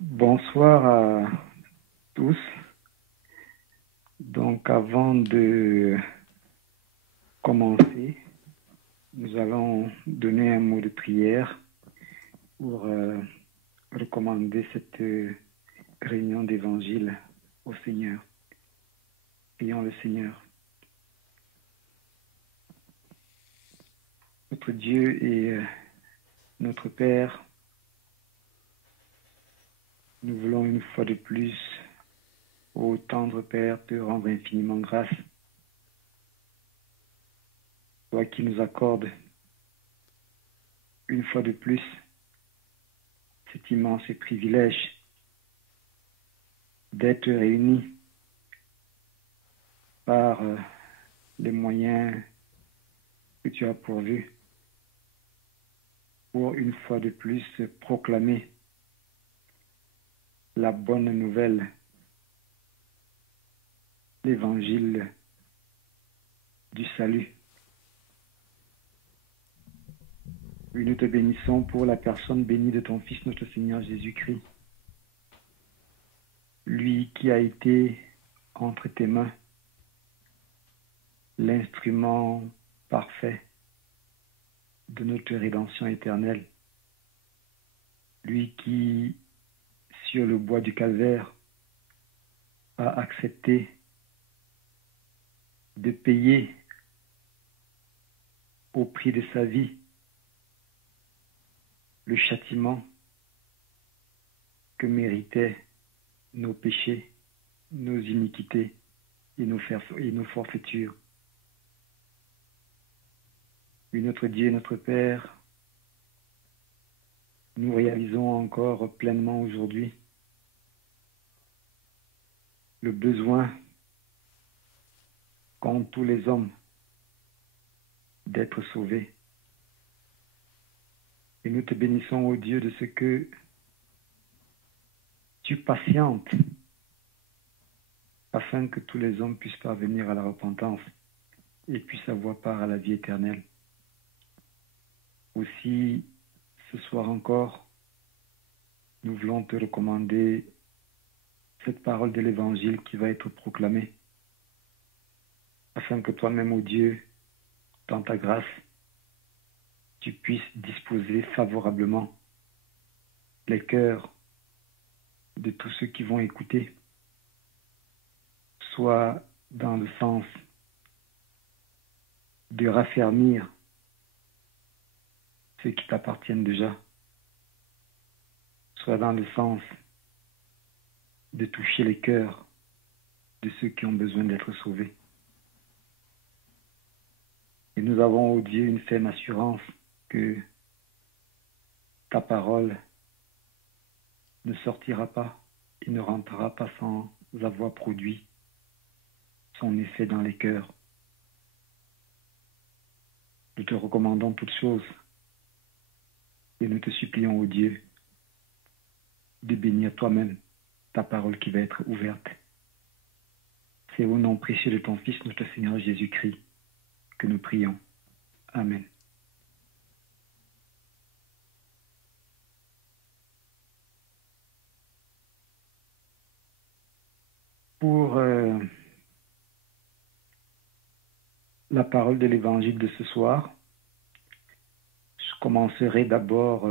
Bonsoir à tous. Donc, avant de commencer, nous allons donner un mot de prière pour recommander cette réunion d'évangile au Seigneur. Prions le Seigneur. Notre Dieu et notre Père, nous voulons une fois de plus, ô tendre Père, te rendre infiniment grâce. Toi qui nous accordes une fois de plus cet immense privilège d'être réunis par les moyens que tu as pourvus pour une fois de plus proclamer la bonne nouvelle, l'évangile du salut. Oui, nous te bénissons pour la personne bénie de ton Fils, notre Seigneur Jésus-Christ. Lui qui a été entre tes mains l'instrument parfait de notre rédemption éternelle. Lui qui, sur le bois du calvaire, a accepté de payer au prix de sa vie le châtiment que méritaient nos péchés, nos iniquités et nos forfaitures. Oui, notre Dieu et notre Père, nous réalisons encore pleinement aujourd'hui le besoin qu'ont tous les hommes d'être sauvés. Et nous te bénissons, ô Dieu, de ce que tu patientes afin que tous les hommes puissent parvenir à la repentance et puissent avoir part à la vie éternelle. Aussi, ce soir encore, nous voulons te recommander cette parole de l'Évangile qui va être proclamée, afin que toi-même, ô Dieu, dans ta grâce, tu puisses disposer favorablement les cœurs de tous ceux qui vont écouter, soit dans le sens de raffermir ceux qui t'appartiennent déjà, soit dans le sens de toucher les cœurs de ceux qui ont besoin d'être sauvés. Et nous avons, ô Dieu, une ferme assurance que ta parole ne sortira pas et ne rentrera pas sans avoir produit son effet dans les cœurs. Nous te recommandons toutes choses et nous te supplions, ô Dieu, de bénir toi-même ta parole qui va être ouverte. C'est au nom précieux de ton Fils, notre Seigneur Jésus-Christ, que nous prions. Amen. Pour la parole de l'évangile de ce soir, je commencerai d'abord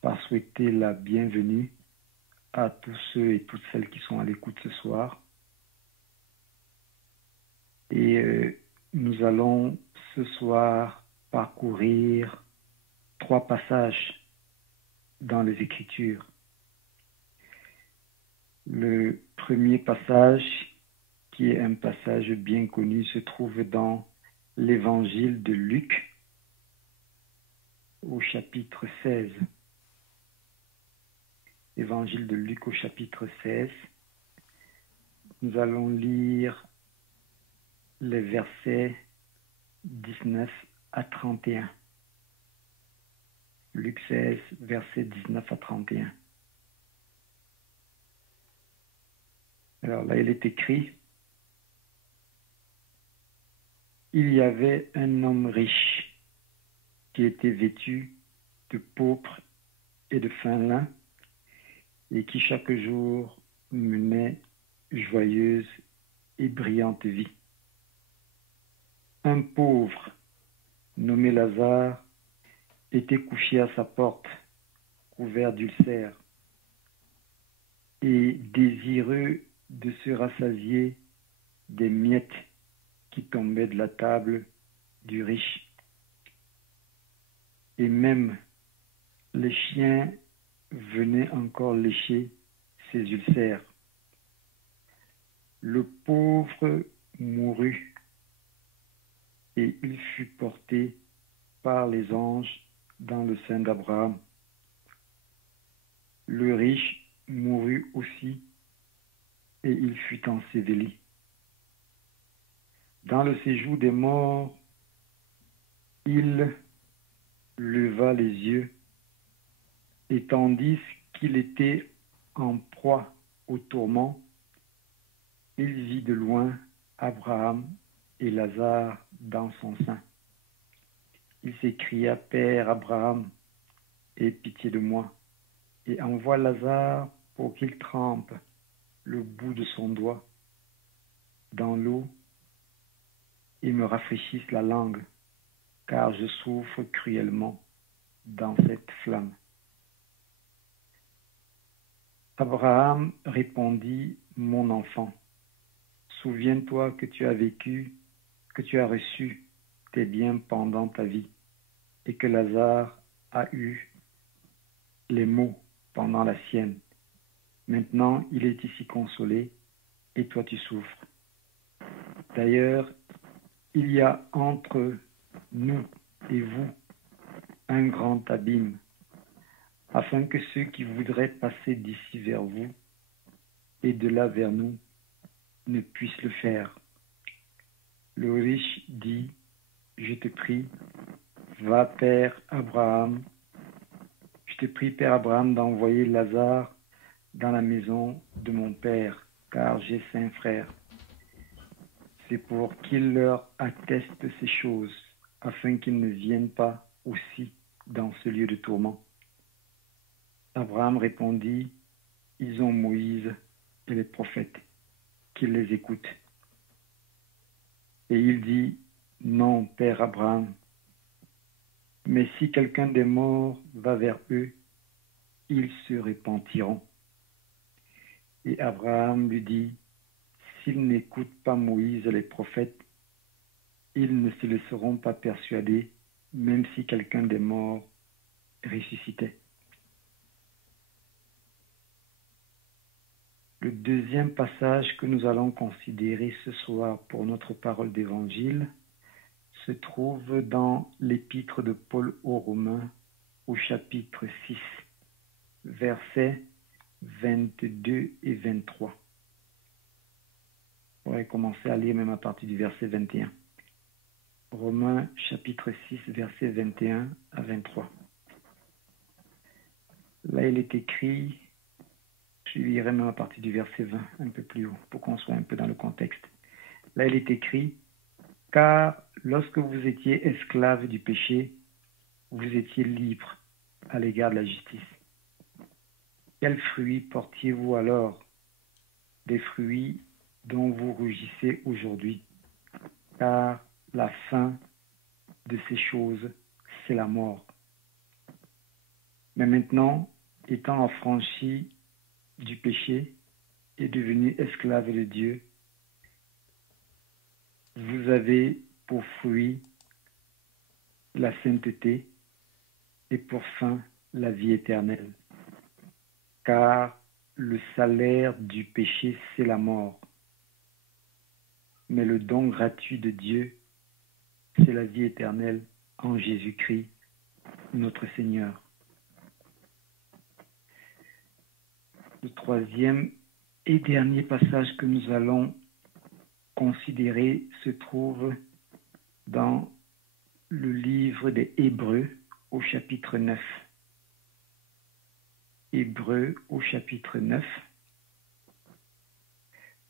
par souhaiter la bienvenue à tous ceux et toutes celles qui sont à l'écoute ce soir. Et nous allons ce soir parcourir 3 passages dans les Écritures. Le premier passage, qui est un passage bien connu, se trouve dans l'Évangile de Luc, au chapitre 16. Évangile de Luc au chapitre 16. Nous allons lire les versets 19 à 31. Luc 16, versets 19 à 31. Alors là, il est écrit: il y avait un homme riche qui était vêtu de pourpre et de fin lin et qui chaque jour menait joyeuse et brillante vie. Un pauvre nommé Lazare était couché à sa porte, couvert d'ulcères, et désireux de se rassasier des miettes qui tombaient de la table du riche. Et même les chiens venaient encore lécher ses ulcères. Le pauvre mourut et il fut porté par les anges dans le sein d'Abraham. Le riche mourut aussi et il fut enseveli. Dans le séjour des morts, il leva les yeux et tandis qu'il était en proie au tourment, il vit de loin Abraham et Lazare dans son sein. Il s'écria, Père Abraham, aie pitié de moi, et envoie Lazare pour qu'il trempe le bout de son doigt dans l'eau et me rafraîchisse la langue, car je souffre cruellement dans cette flamme. Abraham répondit, Mon enfant, souviens-toi que tu as vécu, que tu as reçu tes biens pendant ta vie, et que Lazare a eu les maux pendant la sienne. Maintenant, il est ici consolé, et toi tu souffres. D'ailleurs, il y a entre nous et vous un grand abîme, afin que ceux qui voudraient passer d'ici vers vous et de là vers nous ne puissent le faire. Le riche dit, je te prie, va, Père Abraham, je te prie, Père Abraham, d'envoyer Lazare dans la maison de mon père, car j'ai 5 frères. C'est pour qu'il leur atteste ces choses, afin qu'ils ne viennent pas aussi dans ce lieu de tourment. Abraham répondit, ils ont Moïse et les prophètes, qu'ils les écoutent. Et il dit, non, Père Abraham, mais si quelqu'un des morts va vers eux, ils se repentiront. Et Abraham lui dit, s'ils n'écoutent pas Moïse et les prophètes, ils ne se laisseront pas persuader, même si quelqu'un des morts ressuscitait. Le deuxième passage que nous allons considérer ce soir pour notre parole d'évangile se trouve dans l'épître de Paul aux Romains au chapitre 6, versets 22 et 23. On va commencer à lire même à partir du verset 21. Romains chapitre 6, versets 21 à 23. Là, il est écrit, je lirai même à partir du verset 20, un peu plus haut, pour qu'on soit un peu dans le contexte. Là, il est écrit, car lorsque vous étiez esclaves du péché, vous étiez libres à l'égard de la justice. Quels fruits portiez-vous alors? Des fruits dont vous rougissez aujourd'hui, car la fin de ces choses, c'est la mort. Mais maintenant, étant affranchis du péché et devenus esclaves de Dieu, vous avez pour fruit la sainteté et pour fin la vie éternelle. Car le salaire du péché, c'est la mort. Mais le don gratuit de Dieu, c'est la vie éternelle en Jésus-Christ, notre Seigneur. Le troisième et dernier passage que nous allons considérer se trouve dans le livre des Hébreux au chapitre 9. Hébreux au chapitre 9.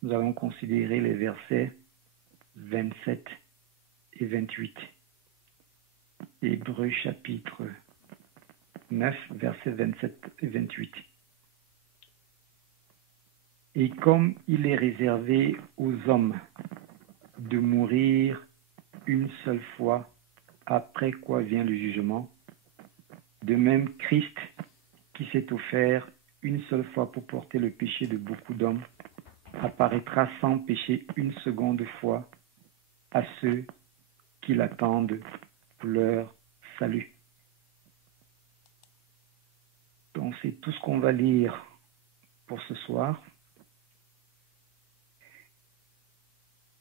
Nous allons considérer les versets 27 et 28. Hébreux chapitre 9, versets 27 et 28. Et comme il est réservé aux hommes de mourir une seule fois, après quoi vient le jugement, de même Christ, qui s'est offert une seule fois pour porter le péché de beaucoup d'hommes, apparaîtra sans péché une seconde fois à ceux qui l'attendent pour leur salut. Donc c'est tout ce qu'on va lire pour ce soir.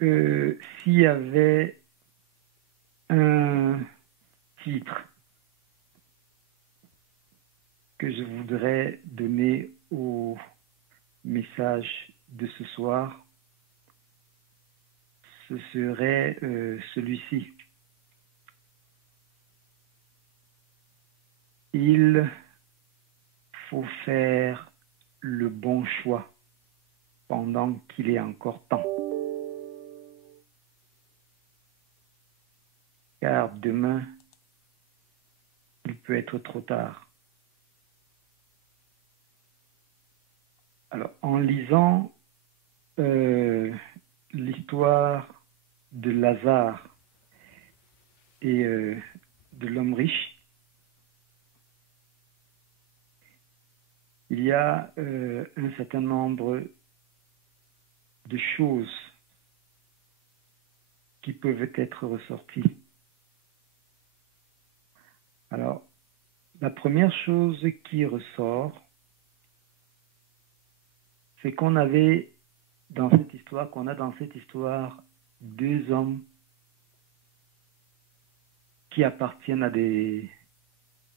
S'il y avait un titre que je voudrais donner au message de ce soir, ce serait celui-ci. Il faut faire le bon choix pendant qu'il est encore temps. Car demain, il peut être trop tard. Alors, en lisant l'histoire de Lazare et de l'homme riche, il y a un certain nombre de choses qui peuvent être ressorties. Alors, la première chose qui ressort, c'est qu'on a dans cette histoire deux hommes qui appartiennent à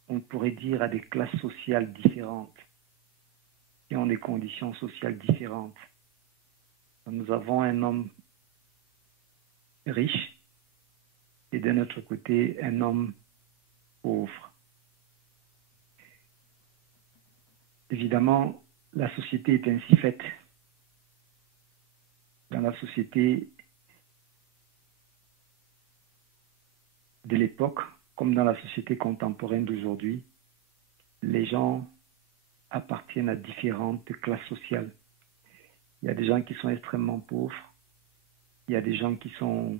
on pourrait dire, à des classes sociales différentes et ont des conditions sociales différentes. Nous avons un homme riche et d'un autre côté un homme pauvre. Évidemment, la société est ainsi faite. Dans la société de l'époque, comme dans la société contemporaine d'aujourd'hui, les gens appartiennent à différentes classes sociales. Il y a des gens qui sont extrêmement pauvres, il y a des gens qui sont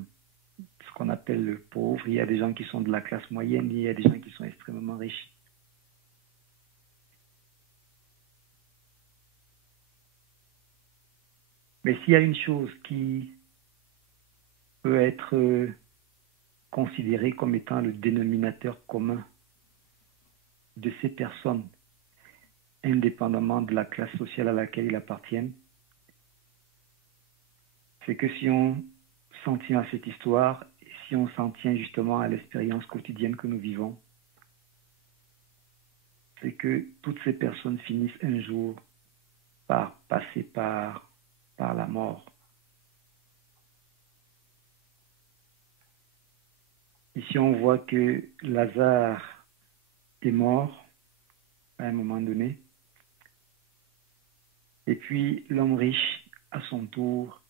ce qu'on appelle pauvres, il y a des gens qui sont de la classe moyenne, il y a des gens qui sont extrêmement riches. Mais s'il y a une chose qui peut être considérée comme étant le dénominateur commun de ces personnes, indépendamment de la classe sociale à laquelle ils appartiennent, c'est que si on s'en tient à cette histoire, et si on s'en tient justement à l'expérience quotidienne que nous vivons, c'est que toutes ces personnes finissent un jour par passer par la mort. Ici, on voit que Lazare est mort à un moment donné, et puis l'homme riche, à son tour,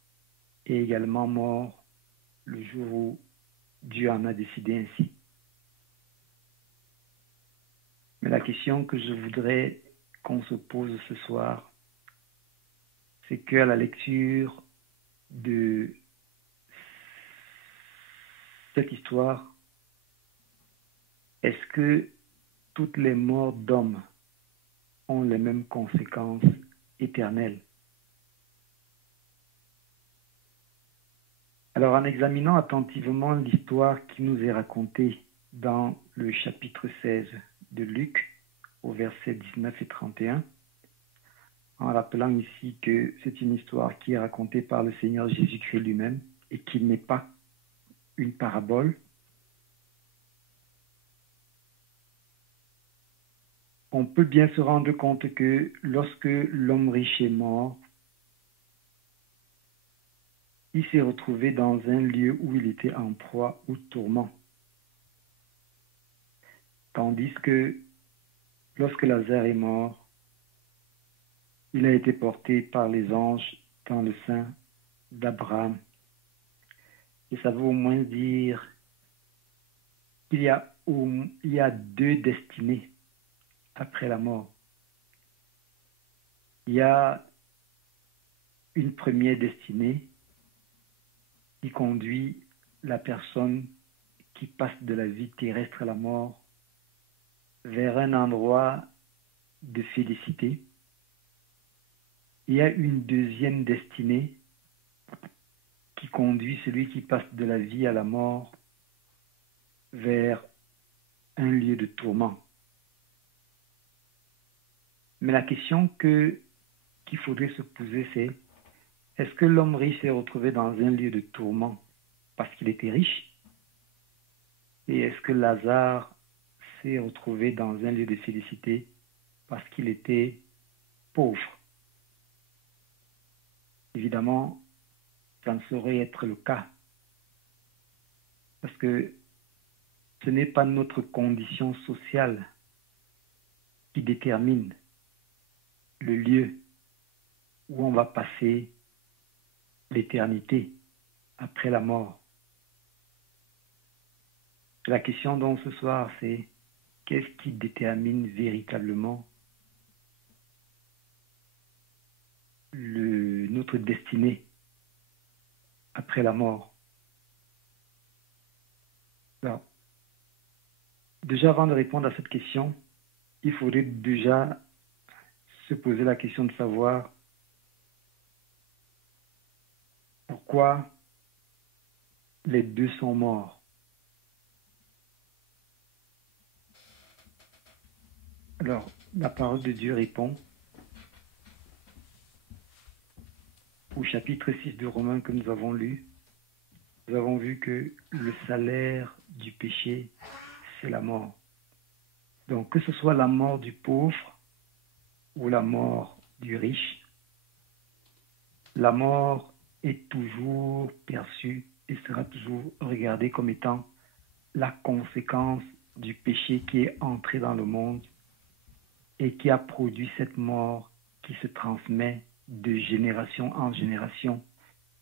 est également mort le jour où Dieu en a décidé ainsi. Mais la question que je voudrais qu'on se pose ce soir, c'est qu'à la lecture de cette histoire, est-ce que toutes les morts d'hommes ont les mêmes conséquences éternelles? Alors, en examinant attentivement l'histoire qui nous est racontée dans le chapitre 16 de Luc, au verset 19 et 31, en rappelant ici que c'est une histoire qui est racontée par le Seigneur Jésus-Christ lui-même et qui n'est pas une parabole, on peut bien se rendre compte que lorsque l'homme riche est mort, il s'est retrouvé dans un lieu où il était en proie au tourment. Tandis que lorsque Lazare est mort, il a été porté par les anges dans le sein d'Abraham. Et ça veut au moins dire qu'il y a deux destinées après la mort. Il y a une première destinée qui conduit la personne qui passe de la vie terrestre à la mort vers un endroit de félicité. Il y a une deuxième destinée qui conduit celui qui passe de la vie à la mort vers un lieu de tourment. Mais la question qu'il faudrait se poser, c'est est-ce que l'homme riche s'est retrouvé dans un lieu de tourment parce qu'il était riche? Et est-ce que Lazare s'est retrouvé dans un lieu de félicité parce qu'il était pauvre? Évidemment, ça ne saurait être le cas. Parce que ce n'est pas notre condition sociale qui détermine le lieu où on va passer l'éternité après la mort. La question donc ce soir, c'est qu'est-ce qui détermine véritablement notre destinée après la mort? Alors, déjà avant de répondre à cette question, il faudrait déjà se poser la question de savoir pourquoi les deux sont morts. Alors, la parole de Dieu répond au chapitre 6 de Romains que nous avons lu. Nous avons vu que le salaire du péché, c'est la mort. Donc, que ce soit la mort du pauvre ou la mort du riche, la mort est toujours perçue et sera toujours regardée comme étant la conséquence du péché qui est entré dans le monde et qui a produit cette mort qui se transmet de génération en génération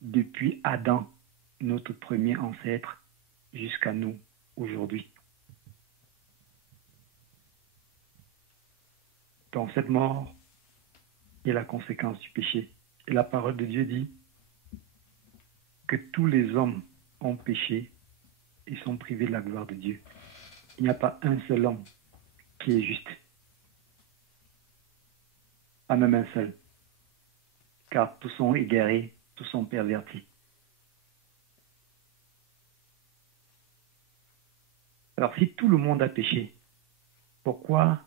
depuis Adam, notre premier ancêtre, jusqu'à nous aujourd'hui. Donc cette mort est la conséquence du péché. Et la parole de Dieu dit que tous les hommes ont péché et sont privés de la gloire de Dieu. Il n'y a pas un seul homme qui est juste. Pas même un seul. Car tous sont égarés, tous sont pervertis. Alors si tout le monde a péché, pourquoi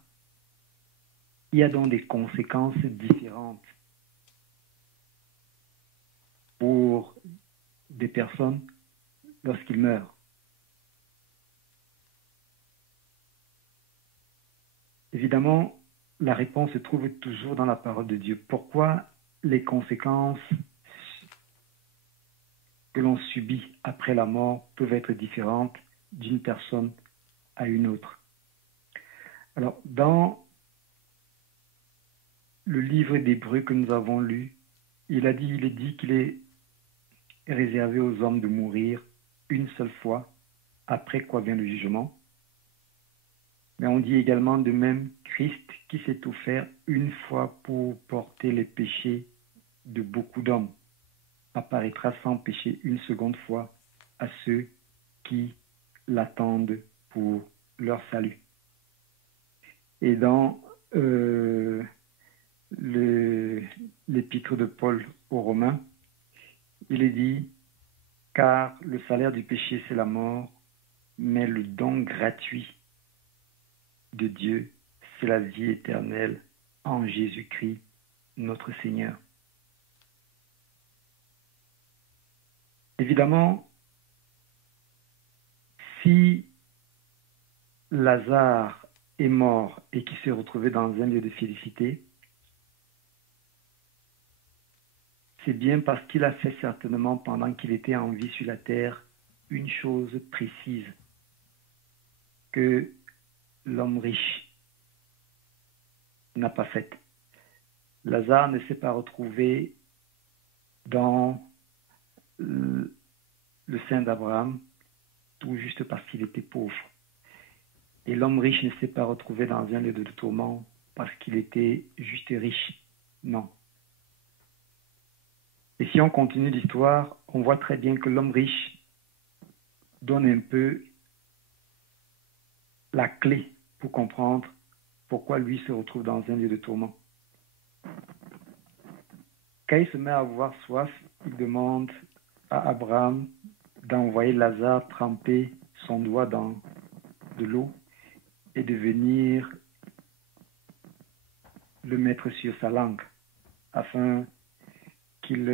il y a donc des conséquences différentes pour des personnes lorsqu'ils meurent? Évidemment, la réponse se trouve toujours dans la parole de Dieu. Pourquoi les conséquences que l'on subit après la mort peuvent être différentes d'une personne à une autre? Alors, dans le livre d'Hébreux que nous avons lu, il est dit qu'il est réservé aux hommes de mourir une seule fois, après quoi vient le jugement. Mais on dit également de même Christ qui s'est offert une fois pour porter les péchés de beaucoup d'hommes apparaîtra sans péché une seconde fois à ceux qui l'attendent pour leur salut. Et dans l'épître de Paul aux Romains, il est dit « Car le salaire du péché, c'est la mort, mais le don gratuit de Dieu, c'est la vie éternelle en Jésus-Christ, notre Seigneur. » Évidemment, si Lazare est mort et qui s'est retrouvé dans un lieu de félicité, c'est bien parce qu'il a fait certainement pendant qu'il était en vie sur la terre une chose précise que l'homme riche n'a pas faite. Lazare ne s'est pas retrouvé dans le sein d'Abraham tout juste parce qu'il était pauvre. Et l'homme riche ne s'est pas retrouvé dans un lieu de tourment parce qu'il était juste riche. Non. Et si on continue l'histoire, on voit très bien que l'homme riche donne un peu la clé pour comprendre pourquoi lui se retrouve dans un lieu de tourment. Quand il se met à avoir soif, il demande à Abraham d'envoyer Lazare tremper son doigt dans de l'eau et de venir le mettre sur sa langue afin qu'il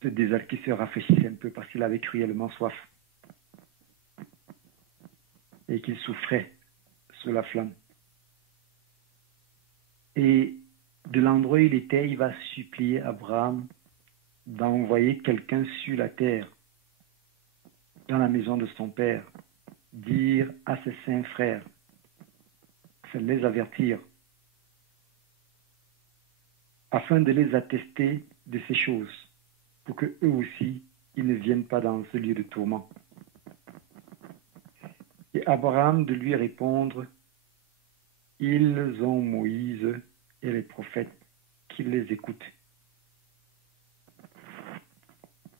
se rafraîchisse un peu parce qu'il avait cruellement soif et qu'il souffrait sous la flamme. Et de l'endroit où il était, il va supplier Abraham d'envoyer quelqu'un sur la terre, dans la maison de son père, dire à ses saints frères, c'est les avertir, afin de les attester de ces choses, pour que eux aussi, ils ne viennent pas dans ce lieu de tourment. Et Abraham de lui répondre, ils ont Moïse et les prophètes qui les écoutent.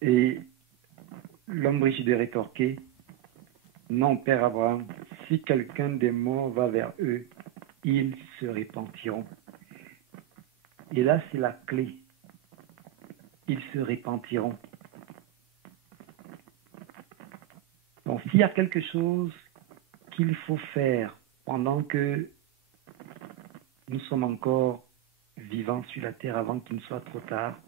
Et l'homme riche de rétorquer, non, Père Abraham, si quelqu'un des morts va vers eux, ils se repentiront. Et là, c'est la clé. Ils se repentiront. Donc, s'il y a quelque chose qu'il faut faire pendant que nous sommes encore vivants sur la terre avant qu'il ne soit trop tard,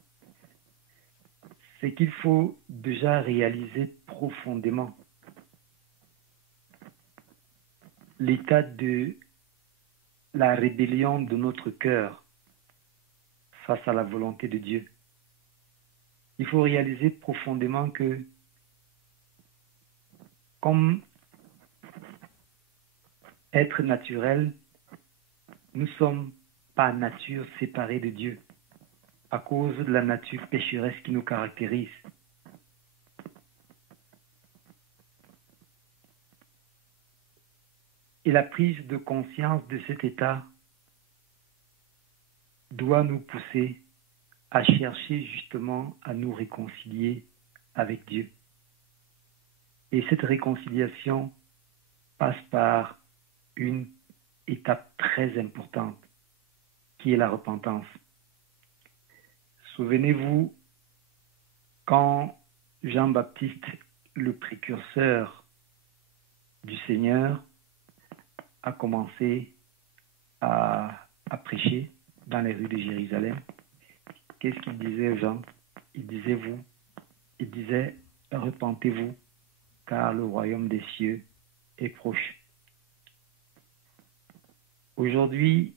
c'est qu'il faut déjà réaliser profondément l'état de la rébellion de notre cœur face à la volonté de Dieu. Il faut réaliser profondément que, comme être naturel, nous sommes par nature séparés de Dieu à cause de la nature pécheresse qui nous caractérise. Et la prise de conscience de cet état doit nous pousser à chercher justement à nous réconcilier avec Dieu. Et cette réconciliation passe par une étape très importante, qui est la repentance. Souvenez-vous, quand Jean-Baptiste, le précurseur du Seigneur, a commencé à prêcher dans les rues de Jérusalem, qu'est-ce qu'il disait aux gens? Il disait, repentez-vous, car le royaume des cieux est proche. Aujourd'hui,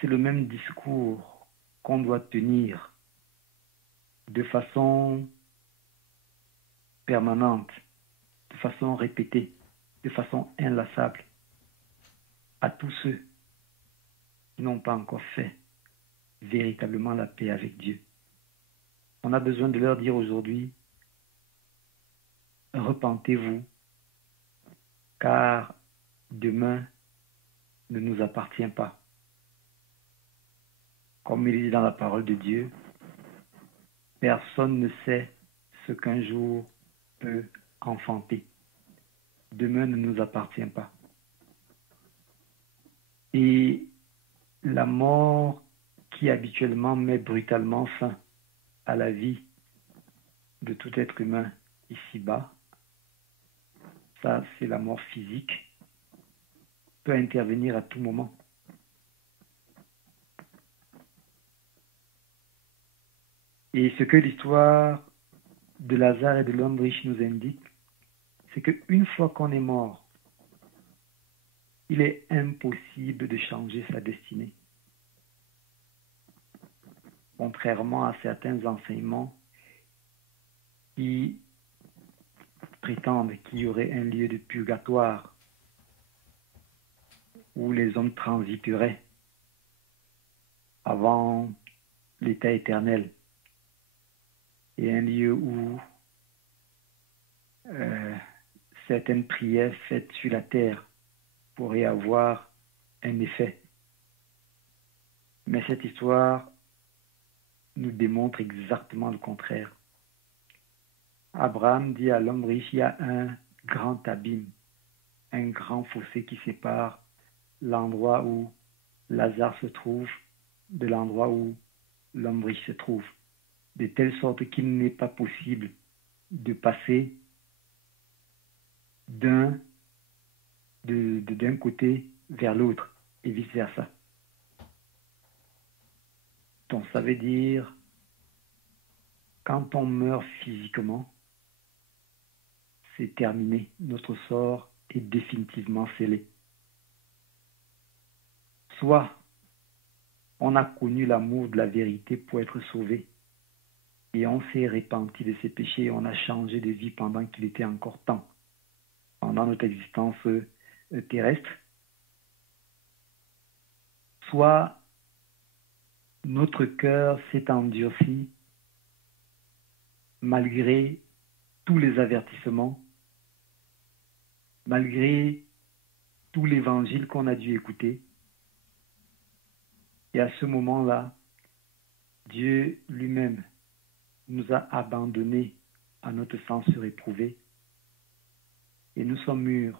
c'est le même discours qu'on doit tenir de façon permanente, de façon répétée, de façon inlassable à tous ceux qui n'ont pas encore fait véritablement la paix avec Dieu. On a besoin de leur dire aujourd'hui, repentez-vous, car demain ne nous appartient pas. Comme il dit dans la parole de Dieu, personne ne sait ce qu'un jour peut enfanter. Demain ne nous appartient pas. Et la mort qui habituellement met brutalement fin à la vie de tout être humain ici-bas, ça c'est la mort physique, peut intervenir à tout moment. Et ce que l'histoire de Lazare et de l'homme riche nous indique, c'est qu'une fois qu'on est mort, il est impossible de changer sa destinée. Contrairement à certains enseignements qui prétendent qu'il y aurait un lieu de purgatoire où les hommes transiteraient avant l'état éternel et un lieu où certaines prières faites sur la terre pourraient avoir un effet. Mais cette histoire nous démontre exactement le contraire. Abraham dit à l'homme riche, il y a un grand abîme, un grand fossé qui sépare l'endroit où Lazare se trouve de l'endroit où l'homme riche se trouve, de telle sorte qu'il n'est pas possible de passer d'un côté vers l'autre et vice-versa. Donc ça veut dire, quand on meurt physiquement, c'est terminé. Notre sort est définitivement scellé. Soit on a connu l'amour de la vérité pour être sauvé, et on s'est repenti de ses péchés, et on a changé de vie pendant qu'il était encore temps, pendant notre existence terrestre. Soit notre cœur s'est endurci malgré tous les avertissements, malgré tout l'évangile qu'on a dû écouter. Et à ce moment-là, Dieu lui-même nous a abandonnés à notre sens éprouvé et nous sommes mûrs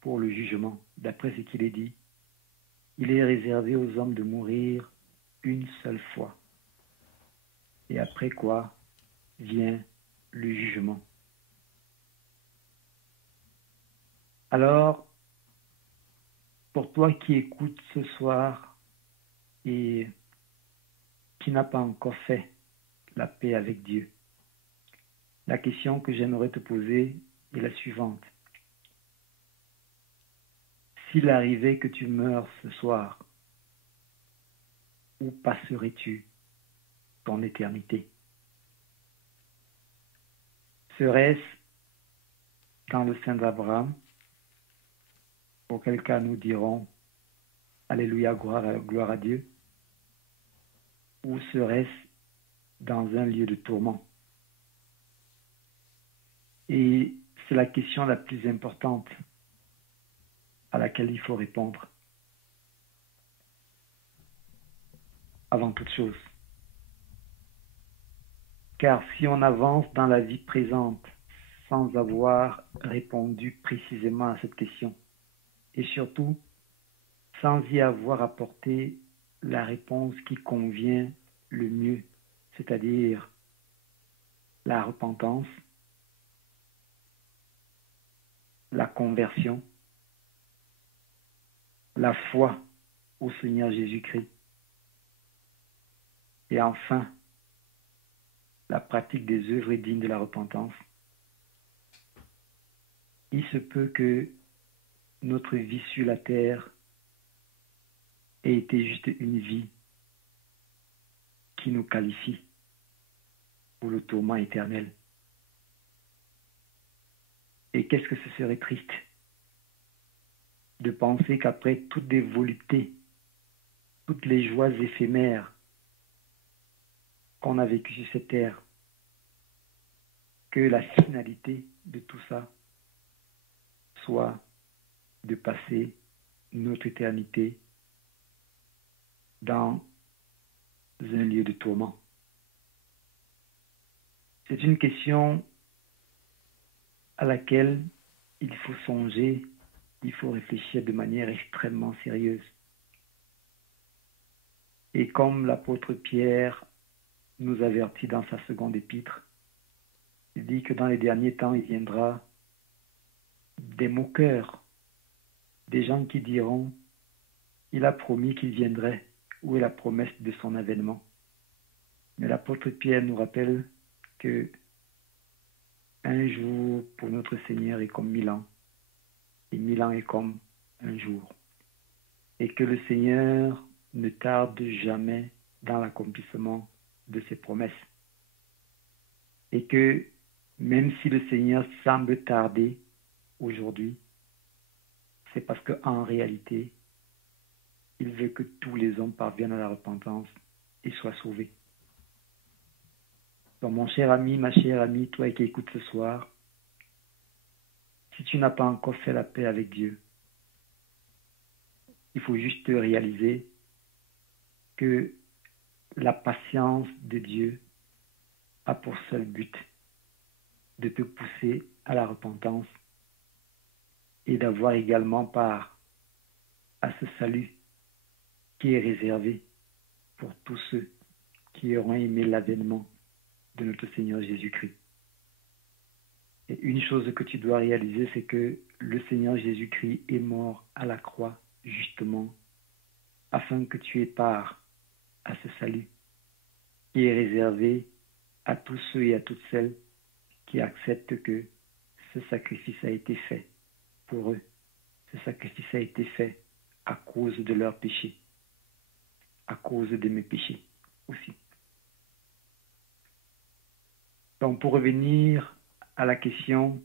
pour le jugement. D'après ce qu'il est dit, il est réservé aux hommes de mourir une seule fois. Et après quoi vient le jugement. Alors, pour toi qui écoutes ce soir et qui n'a pas encore fait la paix avec Dieu, la question que j'aimerais te poser est la suivante. S'il arrivait que tu meurs ce soir, où passerais-tu ton éternité? Serait-ce dans le sein d'Abraham, auquel cas nous dirons Alléluia, gloire à Dieu, ou serait-ce dans un lieu de tourment? Et c'est la question la plus importante à laquelle il faut répondre. Avant toute chose. Car si on avance dans la vie présente sans avoir répondu précisément à cette question, et surtout sans y avoir apporté la réponse qui convient le mieux, c'est-à-dire la repentance, la conversion, la foi au Seigneur Jésus-Christ, et enfin la pratique des œuvres dignes de la repentance, il se peut que notre vie sur la terre ait été juste une vie qui nous qualifie pour le tourment éternel. Et qu'est-ce que ce serait triste de penser qu'après toutes les voluptés, toutes les joies éphémères qu'on a vécues sur cette terre, que la finalité de tout ça soit de passer notre éternité dans un lieu de tourment. C'est une question à laquelle il faut songer, il faut réfléchir de manière extrêmement sérieuse. Et comme l'apôtre Pierre nous avertit dans sa seconde épître, il dit que dans les derniers temps, il viendra des moqueurs, des gens qui diront « Il a promis qu'il viendrait, où est la promesse de son avènement ?» Mais l'apôtre Pierre nous rappelle que un jour pour notre Seigneur est comme 1000 ans, et 1000 ans est comme un jour. Et que le Seigneur ne tarde jamais dans l'accomplissement de ses promesses. Et que même si le Seigneur semble tarder aujourd'hui, c'est parce qu'en réalité, il veut que tous les hommes parviennent à la repentance et soient sauvés. Donc mon cher ami, ma chère amie, toi qui écoutes ce soir, si tu n'as pas encore fait la paix avec Dieu, il faut juste te réaliser que la patience de Dieu a pour seul but de te pousser à la repentance et d'avoir également part à ce salut qui est réservé pour tous ceux qui auront aimé l'avènement de notre Seigneur Jésus-Christ. Et une chose que tu dois réaliser, c'est que le Seigneur Jésus-Christ est mort à la croix, justement, afin que tu aies part à ce salut qui est réservé à tous ceux et à toutes celles qui acceptent que ce sacrifice a été fait pour eux. Ce sacrifice a été fait à cause de leurs péchés, à cause de mes péchés aussi. Donc, pour revenir à la question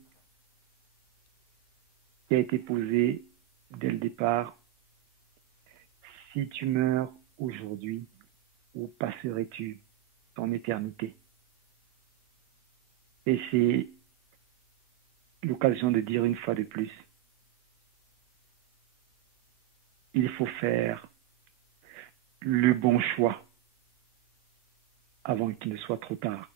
qui a été posée dès le départ, si tu meurs aujourd'hui, où passerais-tu ton éternité? Et c'est l'occasion de dire une fois de plus, il faut faire le bon choix avant qu'il ne soit trop tard.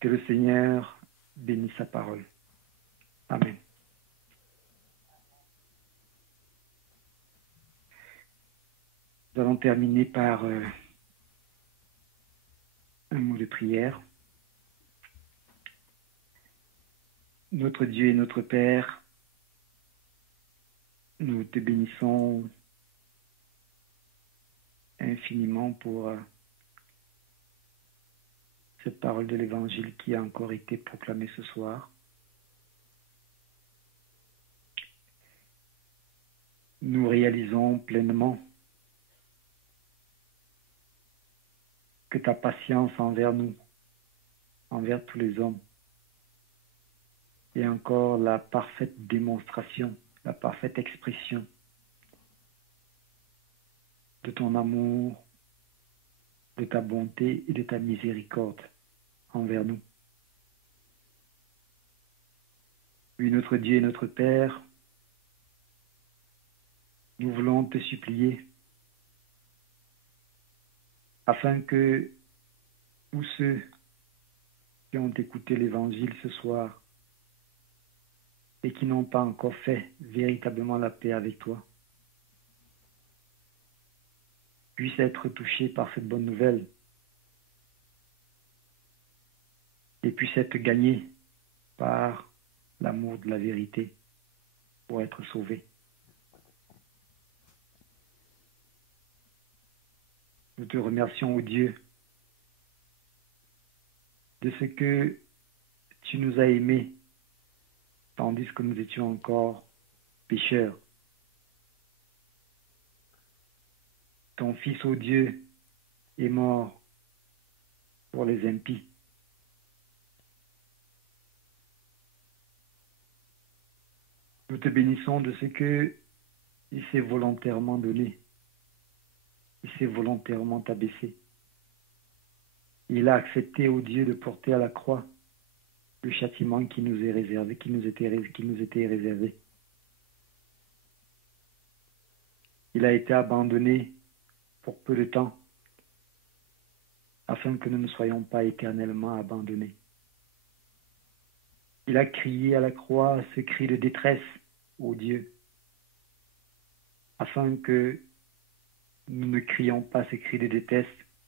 Que le Seigneur bénisse sa parole. Amen. Nous allons terminer par un mot de prière. Notre Dieu et notre Père, nous te bénissons infiniment pour cette parole de l'Évangile qui a encore été proclamée ce soir. Nous réalisons pleinement que ta patience envers nous, envers tous les hommes, est encore la parfaite démonstration, la parfaite expression de ton amour, de ta bonté et de ta miséricorde envers nous. Oui, notre Dieu et notre Père, nous voulons te supplier afin que tous ceux qui ont écouté l'Évangile ce soir et qui n'ont pas encore fait véritablement la paix avec toi puissent être touchés par cette bonne nouvelle et puissent être gagnés par l'amour de la vérité pour être sauvés. Nous te remercions, ô Dieu, de ce que tu nous as aimés tandis que nous étions encore pécheurs. Ton Fils, ô Dieu, est mort pour les impies. Nous te bénissons de ce que il s'est volontairement donné. Il s'est volontairement abaissé. Il a accepté, ô Dieu, de porter à la croix le châtiment qui nous est réservé, qui nous était réservé. Il a été abandonné pour peu de temps, afin que nous ne soyons pas éternellement abandonnés. Il a crié à la croix ce cri de détresse, ô Dieu, afin que nous ne crions pas ce cri de détresse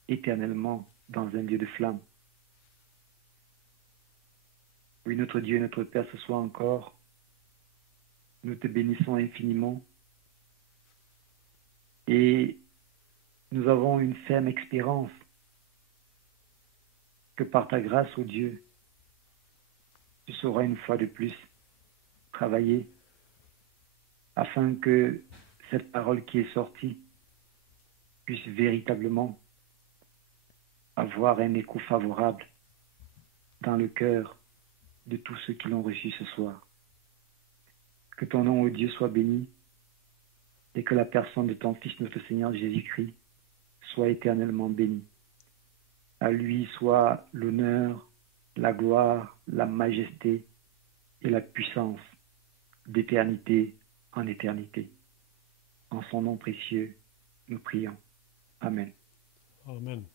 éternellement dans un lieu de flamme. Oui, notre Dieu et notre Père, ce soir encore, nous te bénissons infiniment et nous avons une ferme espérance que par ta grâce, ô Dieu, tu sauras une fois de plus travailler afin que cette parole qui est sortie puisse véritablement avoir un écho favorable dans le cœur de tous ceux qui l'ont reçu ce soir. Que ton nom, ô Dieu, soit béni et que la personne de ton Fils, notre Seigneur Jésus-Christ, soit éternellement bénie. À lui soit l'honneur, la gloire, la majesté et la puissance d'éternité en éternité. En son nom précieux, nous prions. Amen. Amen.